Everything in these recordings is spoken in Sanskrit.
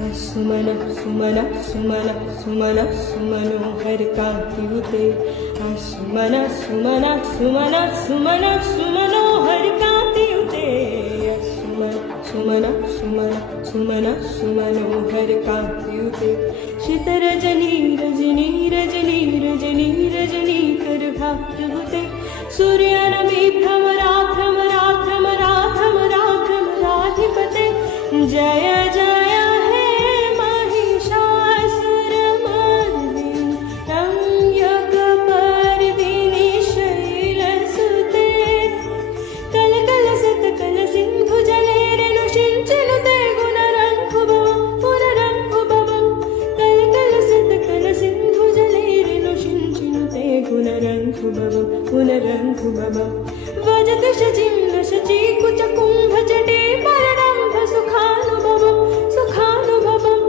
सुमन सुमन सुमन सुमन सुमनोहर कांति उते सुमन सुमन सुमन सुमन सुमनोहर कांति उते सुमन सुमन सुमन सुमन सुमनोहर कांति उते शीत रजनी रजनी रजनी रजनी रजनी कर भाग्यवते सूर्यानमी भ्रमरा भ्रमरा भ्रमरा भ्रमरा भ्रमराधिपते जय जय हे महिषासुरमर्दिनि रम्यकपर्दिनि शैलसुते कलकलसत्कलसिन्धुजलैरनुषिञ्चनुते गुणरङ्कुभवं पुनरङ्कुभवं कलकलसत्कलसिन्धुजलैरनुषिञ्चनुते गुणरङ्कुभवं पुनरङ्कुभवं वजति शचीं लशचीकुचकुम्भजटे पररम्भ सुखानुभवं सुखानुभवं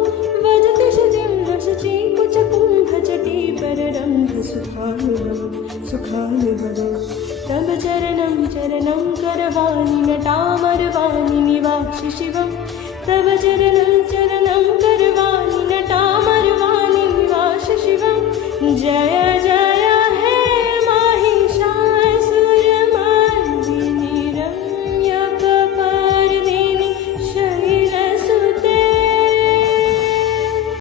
वजति शचीं लशचीकुचकुम्भजटे पररम्भ सुखानुभवं सुखानुभवं तव चरणं चरणं करवाणि नटामरवाणि निवाक्षि शिवं तव चरणं चरणं